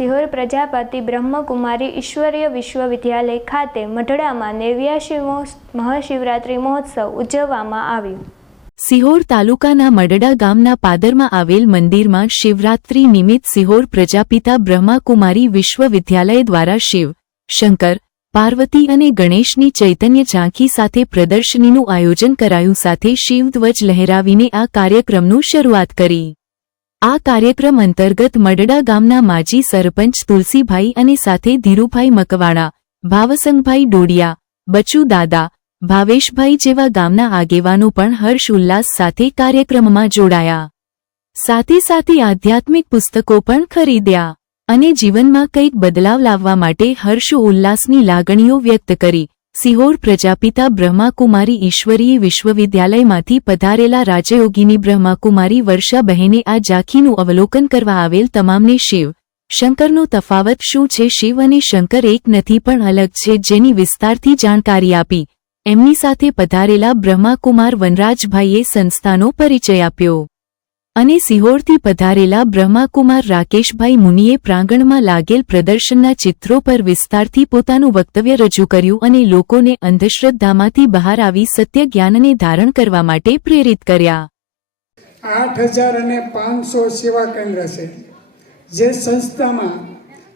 સિહોર પ્રજાપતિ બ્રહ્મકુમારી ઈશ્વરીય વિશ્વવિદ્યાલય ખાતે મઢડામાં નેવ્યાશીમો મહાશિવરાત્રિ મહોત્સવ ઉજવવામાં આવ્યો. સિહોર તાલુકાના મડડા ગામના પાદરમાં આવેલ મંદિરમાં શિવરાત્રી નિમિત્ત સિહોર પ્રજાપિતા બ્રહ્માકુમારી વિશ્વવિદ્યાલય દ્વારા શિવ, શંકર, પાર્વતી અને ગણેશની ચૈતન્ય ઝાંખી સાથે પ્રદર્શનીનું આયોજન કરાયું સાથે શિવધ્વજ લહેરાવીને આ કાર્યક્રમનું શરૂઆત કરી. આ કાર્યક્રમ અંતર્ગત મડડા ગામના માજી સરપંચ તુલસીભાઈ અને સાથે ધીરુભાઈ મકવાણા, ભાવસંગભાઈ ડોડિયા, બચુ દાદા, ભાવેશભાઈ જેવા ગામના આગેવાનો પણ હર્ષ ઉલ્લાસ સાથે કાર્યક્રમમાં જોડાયા. સાથે સાથે આધ્યાત્મિક પુસ્તકો પણ ખરીદ્યા અને જીવનમાં કંઈક બદલાવ લાવવા માટે હર્ષ ઉલ્લાસની લાગણીઓ વ્યક્ત કરી. સિહોર પ્રજાપિતા બ્રહ્માકુમારી ઈશ્વરીય વિશ્વવિદ્યાલયમાંથી પધારેલા રાજયોગીની બ્રહ્માકુમારી વર્ષાબહેને આ ઝાંખીનું અવલોકન કરવા આવેલ તમામને શિવ, શંકરનો તફાવત શું છે? શિવ અને શંકર એક નથી પણ અલગ છે જેની વિસ્તારથી જાણકારી આપી. એમની સાથે પધારેલા બ્રહ્માકુમાર વનરાજભાઈએ સંસ્થાનો પરિચય આપ્યો. અને સિહોરથી પધારેલા બ્રહ્માકુમાર રાકેશભાઈ મુનિએ પ્રાંગણમાં લાગેલ પ્રદર્શનના ચિત્રો પર વિસ્તારથી પોતાનું વક્તવ્ય રજૂ કર્યું અને લોકોને અંધશ્રદ્ધામાંથી બહાર આવી સત્ય જ્ઞાનને ધારણ કરવા માટે પ્રેરિત કર્યા. આઠ હજાર અને પાંચસો સેવા કેન્દ્ર છે. જે સંસ્થામાં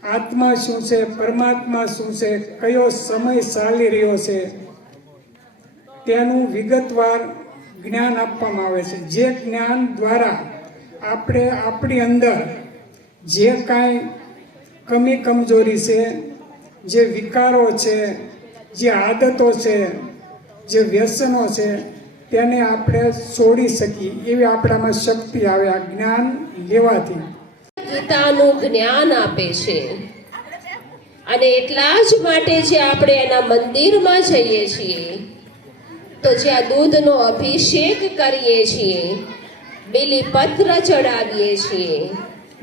આત્મા શું છે, પરમાત્મા શું છે, કયો સમય ચાલી રહ્યો છે, તેનું વિગતવાર જ્ઞાન આપવામાં આવે છે. જે જ્ઞાન દ્વારા આપણે આપણી અંદર જે કાંઈ કમી કમજોરી છે, જે વિકારો છે, જે આદતો છે, જે વ્યસનો છે, તેને આપણે છોડી શકીએ એવી આપણામાં શક્તિ આવે આ જ્ઞાન લેવાથી. ગીતાનું જ્ઞાન આપે છે. અને એટલા જ માટે જે આપણે એના મંદિરમાં જઈએ છીએ, તો જ્યાં દૂધનો અભિષેક કરીએ છીએ બેલીપત્ર ચડાવીએ છીએ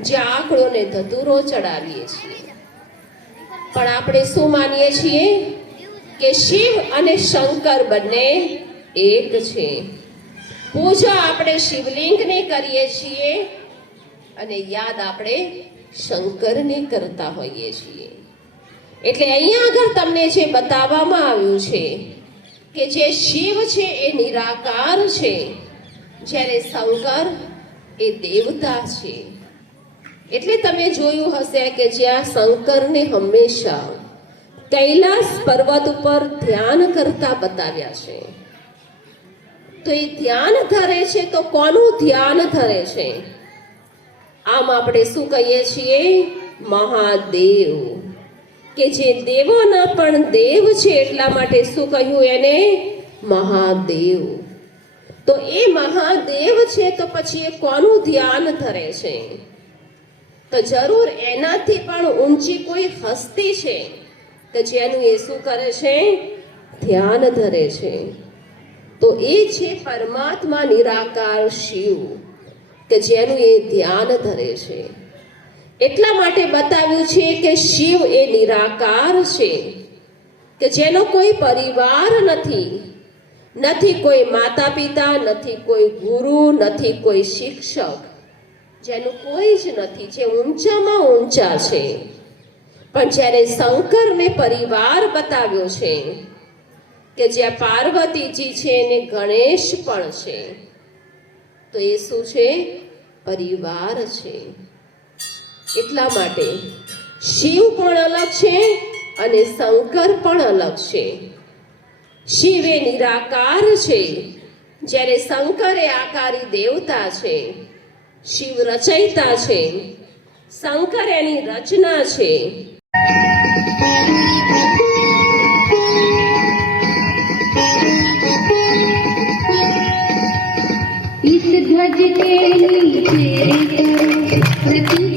જ્યાં આંકડો ને ધતુરો ચડાવીએ છીએ. પણ આપણે શું માનીએ છીએ? કે શિવ અને શંકર બંને એક છે. પૂજા આપણે શિવલિંગની કરીએ છીએ અને યાદ આપણે શંકરને કરતા હોઈએ છીએ. એટલે અહીંયા આગળ તમને જે બતાવવામાં આવ્યું છે કે જે શિવ છે એ નિરાકાર છે. જ્યારે શંકર એ દેવતા છે. એટલે તમે જોયું હશે કે જ્યાં શંકરને હંમેશા કૈલાસ પર્વત ઉપર ધ્યાન કરતા બતાવ્યા છે. તો એ ધ્યાન ધરે છે તો કોનું ધ્યાન ધરે છે? આમ આપણે શું કહીએ છીએ? મહાદેવ. કે જે દેવોના પણ દેવ છે એટલા માટે શું કહ્યું એને? મહાદેવ. તો એ મહાદેવ છે તો પછી એ કોનું ધ્યાન ધરે છે? તો જરૂર એનાથી પણ ઊંચી કોઈ હસ્તી છે કે જેનું એ શું કરે છે? ધ્યાન ધરે છે. તો એ છે પરમાત્મા નિરાકાર શિવ કે જેનું એ ધ્યાન ધરે છે. એટલા માટે બતાવ્યું છે કે શિવ એ નિરાકાર છે કે જેનો કોઈ પરિવાર નથી. નથી કોઈ માતા પિતા નથી કોઈ ગુરુ, નથી કોઈ શિક્ષક, જેનું કોઈ જ નથી, જે ઊંચામાં ઊંચા છે. પણ જ્યારે શંકરને પરિવાર બતાવ્યો છે કે જ્યાં પાર્વતીજી છે અને ગણેશ પણ છે, તો એ શું છે? પરિવાર છે. એટલા માટે શિવ પણ અલગ છે અને શંકર પણ અલગ છે. શિવે નિરાકાર છે. જ્યારે શંકરે આકારી દેવતા છે, શિવ રચયતા છે, શંકર એની રચના છે. ધ્વજ તે નીચે પ્રતિ